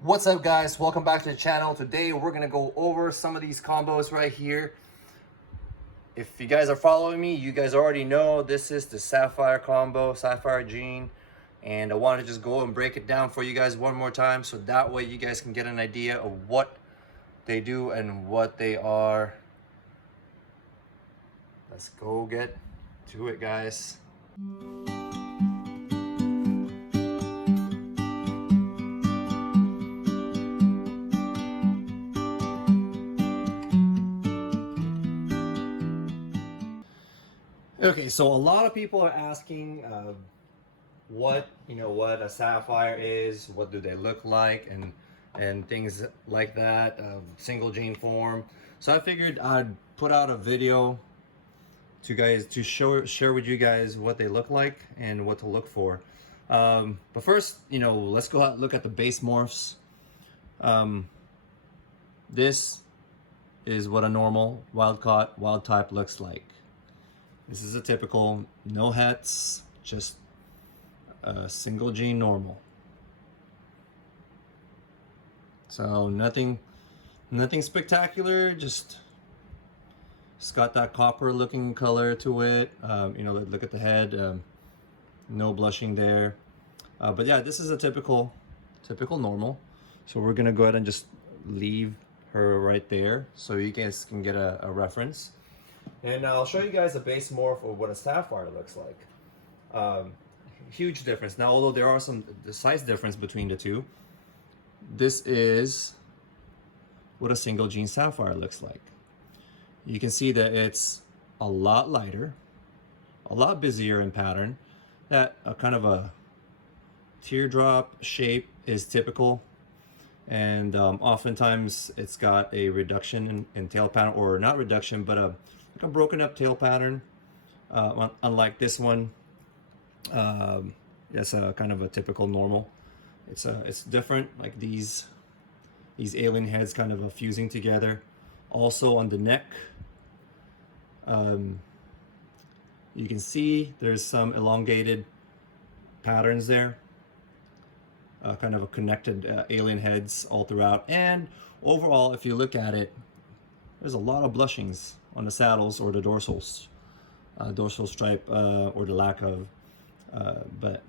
What's up, guys? Welcome back to the channel. Today we're gonna go over some of these combos right here. If you guys are following me, you guys already know this is the Sapphire combo, Sapphire Gene, and I want to just go and break it down for you guys one more time so that way you guys can get an idea of what they do and what they are. Let's go get to it, guys. Okay, so a lot of people are asking what a sapphire is, what do they look like, and things like that, single gene form. So I figured I'd put out a video to share with you guys what they look like and what to look for. But first, let's go out and look at the base morphs. This is what a normal wild type looks like. This is a typical, no hets, just a single gene normal. So nothing spectacular, just got that copper looking color to it. Look at the head, no blushing there. But yeah, this is a typical normal. So we're gonna go ahead and just leave her right there so you guys can get a reference. And I'll show you guys a base morph of what a sapphire looks like. Huge difference. Now, although there are the size difference between the two, this is what a single gene sapphire looks like. You can see that it's a lot lighter, a lot busier in pattern. That kind of a teardrop shape is typical. And oftentimes it's got a reduction in tail pattern, or not reduction, but like a broken up tail pattern. Unlike this one, that's a kind of a typical normal. It's different, like these alien heads kind of fusing together. Also on the neck, you can see there's some elongated patterns there. Kind of a connected alien heads all throughout, and overall, if you look at it, there's a lot of blushings on the saddles or the dorsal stripe, or the lack of, but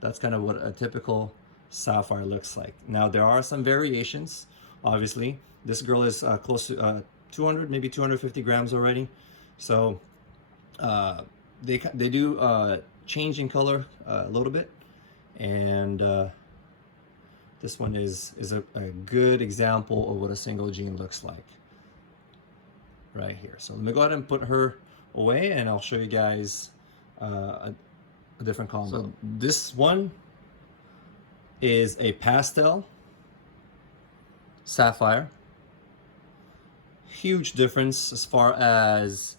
that's kind of what a typical sapphire looks like. Now there are some variations. Obviously, this girl is close to 200, maybe 250 grams already, so they do change in color a little bit. And this one is a good example of what a single gene looks like right here. So let me go ahead and put her away, and I'll show you guys a different combo. So this one is a pastel sapphire. Huge difference as far as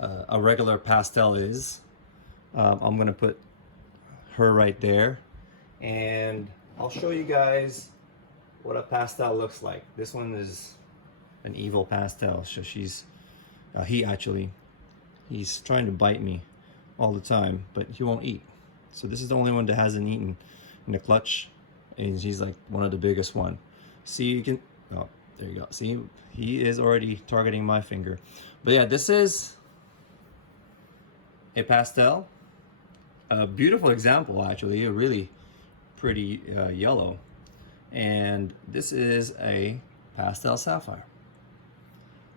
a regular pastel is. I'm gonna put her right there, and I'll show you guys what a pastel looks like. This one is an evil pastel. So he's trying to bite me all the time, but he won't eat. So this is the only one that hasn't eaten in the clutch, and he's like one of the biggest one. See, you can, oh, there you go. See, he is already targeting my finger. But yeah, this is a pastel. A beautiful example, actually, a really pretty yellow. And this is a pastel sapphire.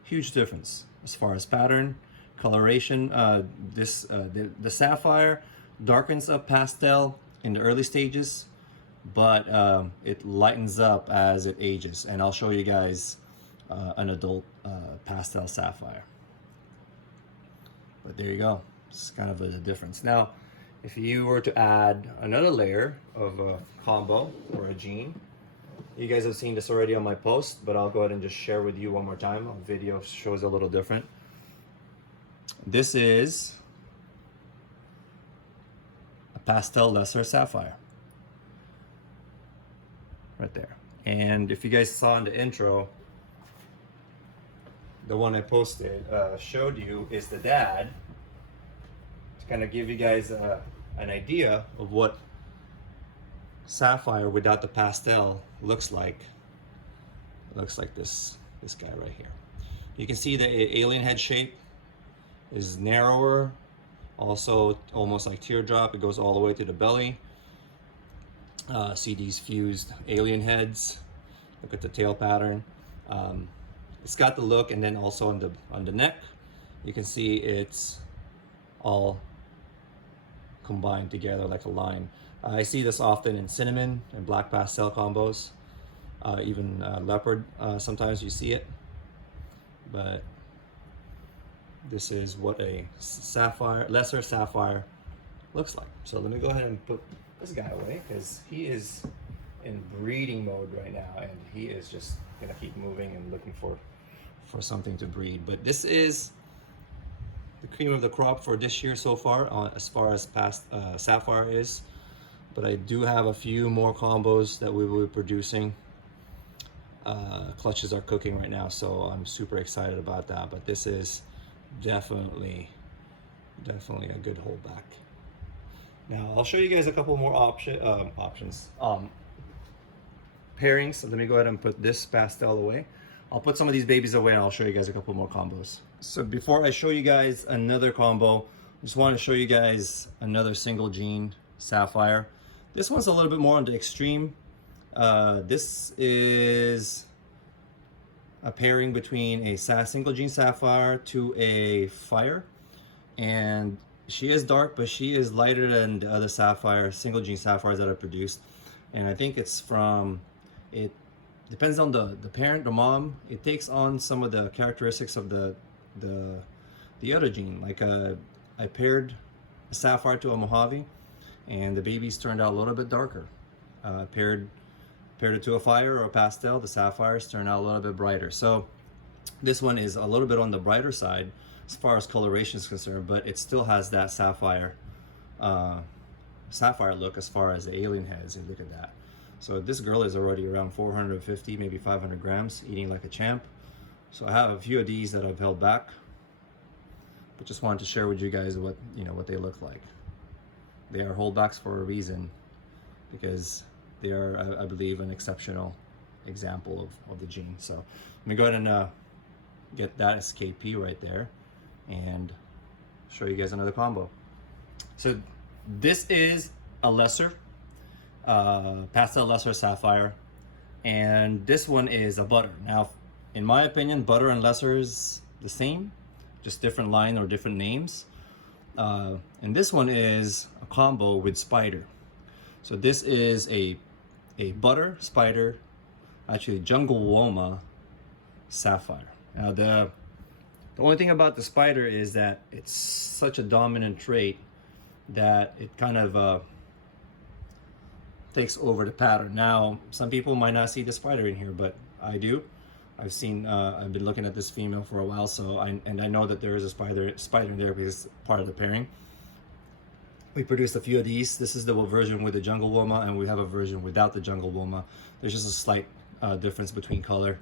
Huge difference as far as pattern, coloration. The sapphire darkens up pastel in the early stages, but it lightens up as it ages. And I'll show you guys an adult pastel sapphire. But there you go. It's kind of a difference. Now, if you were to add another layer of a combo or a gene, you guys have seen this already on my post, but I'll go ahead and just share with you one more time. The video shows a little different. This is a pastel lesser sapphire right there. And if you guys saw in the intro, the one I posted showed you is the dad, to kind of give you guys an idea of what sapphire without the pastel looks like this guy right here. You can see the alien head shape is narrower, also almost like teardrop. It goes all the way to the belly. See these fused alien heads. Look at the tail pattern. It's got the look, and then also on the neck, you can see it's all combined together like a line. I see this often in cinnamon and black pastel combos, even leopard. Sometimes you see it, but this is what a sapphire, lesser sapphire, looks like. So let me go ahead and put this guy away because he is in breeding mode right now, and he is just gonna keep moving and looking for something to breed. But this is the cream of the crop for this year so far, as far as past sapphire is. But I do have a few more combos that we will be producing. Clutches are cooking right now, so I'm super excited about that. But this is definitely a good holdback. Now I'll show you guys a couple more options. Pairings. So let me go ahead and put this pastel away. I'll put some of these babies away and I'll show you guys a couple more combos. So before I show you guys another combo, I just want to show you guys another single gene sapphire. This one's a little bit more on the extreme. This is a pairing between a single gene sapphire to a fire, and she is dark, but she is lighter than the other sapphire, single gene sapphires that are produced. And I think it's from, it depends on the parent, the mom. It takes on some of the characteristics of the other gene. Like I paired a sapphire to a Mojave, and the babies turned out a little bit darker. Paired it to a fire or a pastel, the sapphires turned out a little bit brighter. So this one is a little bit on the brighter side as far as coloration is concerned, but it still has that sapphire look as far as the alien heads. And look at that. So this girl is already around 450, maybe 500 grams, eating like a champ. So I have a few of these that I've held back, but just wanted to share with you guys what they look like. They are holdbacks for a reason, because they are, I believe, an exceptional example of the gene. So let me go ahead and get that SKP right there and show you guys another combo. So this is a lesser pastel lesser sapphire, and this one is a butter. Now, in my opinion, butter and lesser is the same, just different line or different names. And this one is a combo with spider. So this is a butter spider, actually jungle woma sapphire. Now the only thing about the spider is that it's such a dominant trait that it kind of takes over the pattern. Now some people might not see the spider in here, but I do. I've been looking at this female for a while, so I know that there is a spider in there because it's part of the pairing. We produced a few of these. This is the version with the jungle woma, and we have a version without the jungle woma. There's just a slight difference between color,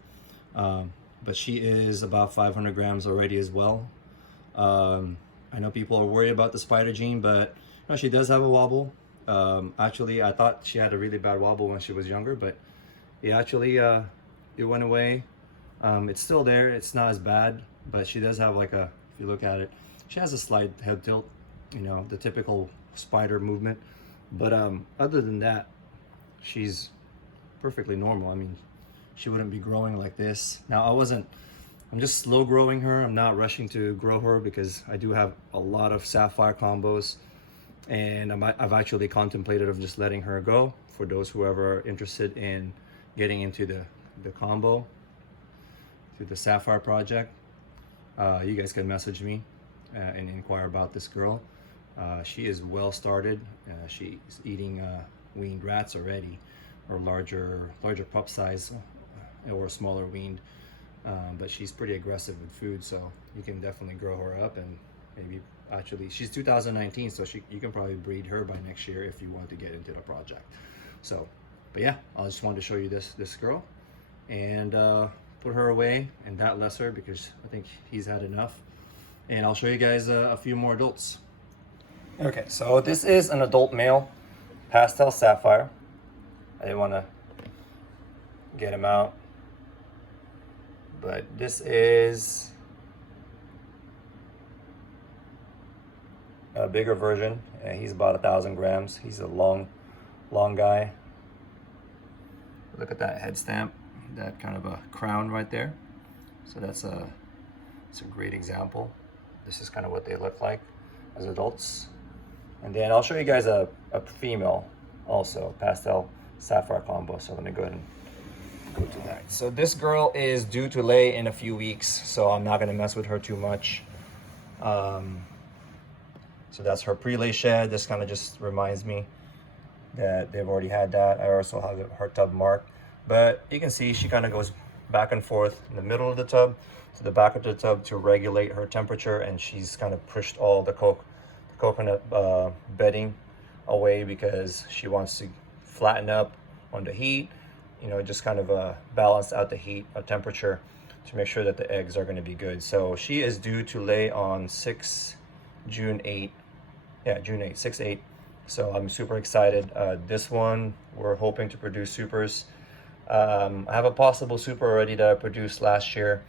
but she is about 500 grams already as well. I know people are worried about the spider gene, but she does have a wobble. Actually, I thought she had a really bad wobble when she was younger, but it went away. It's still there. It's not as bad, but she does have if you look at it, she has a slight head tilt, the typical spider movement. But other than that, she's perfectly normal. I mean, she wouldn't be growing like this. Now, I'm just slow growing her. I'm not rushing to grow her because I do have a lot of sapphire combos, and I've actually contemplated of just letting her go for those who are interested in getting into the combo, to the sapphire project. You guys can message me and inquire about this girl. She is well started. She's eating weaned rats already, or larger pup size or smaller weaned, but she's pretty aggressive with food, so you can definitely grow her up. And maybe actually she's 2019, so you can probably breed her by next year if you want to get into the project. So, but yeah, I just wanted to show you this girl and put her away, and that lesser because I think he's had enough. And I'll show you guys a few more adults. Okay, so this is an adult male pastel sapphire. I didn't want to get him out. But this is a bigger version, and he's about 1,000 grams. He's a long guy. Look at that head stamp, that kind of a crown right there. So it's a great example. This is kind of what they look like as adults. And then I'll show you guys a female also, Pastel Sapphire combo. So let me go ahead and go to that. So this girl is due to lay in a few weeks, so I'm not gonna mess with her too much. So that's her pre-lay shed. This kind of just reminds me that they've already had that. I also have her tub marked, but you can see she kind of goes back and forth in the middle of the tub to the back of the tub to regulate her temperature, and she's kind of pushed all the coconut bedding away because she wants to flatten up on the heat, you know, just kind of balance out the heat or temperature to make sure that the eggs are going to be good. So she is due to lay on June 8. Yeah, June 8, 6/8. So I'm super excited. This one, we're hoping to produce supers. I have a possible super already that I produced last year,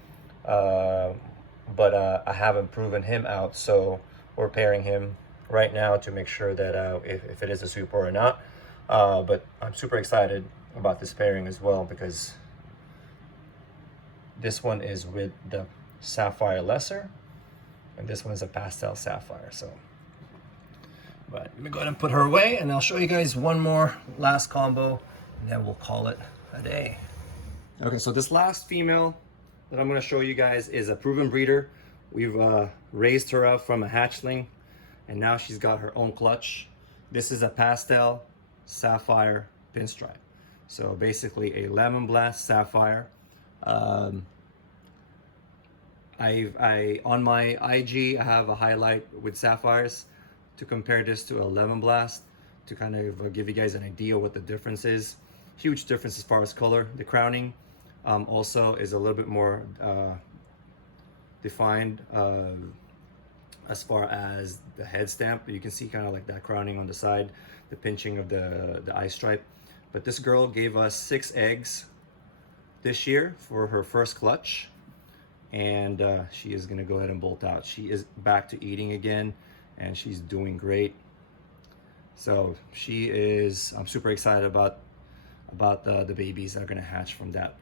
but I haven't proven him out. So we're pairing him right now to make sure that if it is a super or not. But I'm super excited about this pairing as well, because this one is with the Sapphire Lesser, and this one is a Pastel Sapphire. So, but let me go ahead and put her away, and I'll show you guys one more last combo, and then we'll call it a day. Okay, so this last female that I'm going to show you guys is a proven breeder. We've raised her up from a hatchling, and now she's got her own clutch. This is a Pastel Sapphire pinstripe. So basically a lemon blast sapphire. On my IG, I have a highlight with sapphires to compare this to a lemon blast, to kind of give you guys an idea what the difference is. Huge difference as far as color. The crowning also is a little bit more defined as far as the head stamp. You can see kind of like that crowning on the side, the pinching of the eye stripe. But this girl gave us 6 eggs this year for her first clutch, and she is gonna go ahead and bolt out. She is back to eating again, and she's doing great. So she is, I'm super excited about the babies that are gonna hatch from that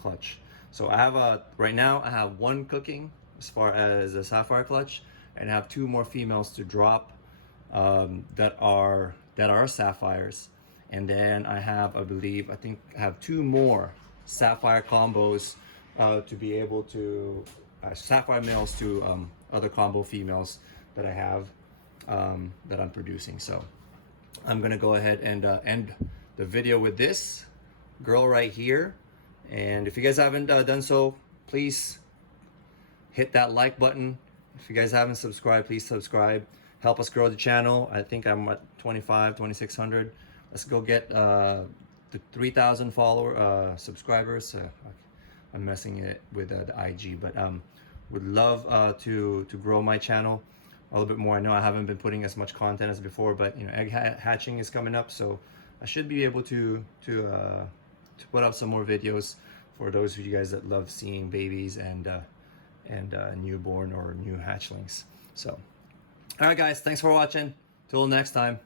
clutch. So I have right now I have 1 cooking as far as a sapphire clutch, and I have 2 more females to drop that are sapphires. And then I have, I think I have 2 more sapphire combos to be able to sapphire males to other combo females that I have that I'm producing. So I'm gonna go ahead and end the video with this girl right here. And if you guys haven't done so, please hit that like button. If you guys haven't subscribed, please subscribe. Help us grow the channel. I think I'm at 2,600. Let's go get the 3,000 subscribers. I'm messing it with the IG, but would love to grow my channel a little bit more. I know I haven't been putting as much content as before, but you know, egg hatching is coming up, so I should be able to put up some more videos for those of you guys that love seeing babies and newborn or new hatchlings. So, all right, guys, thanks for watching. Till next time.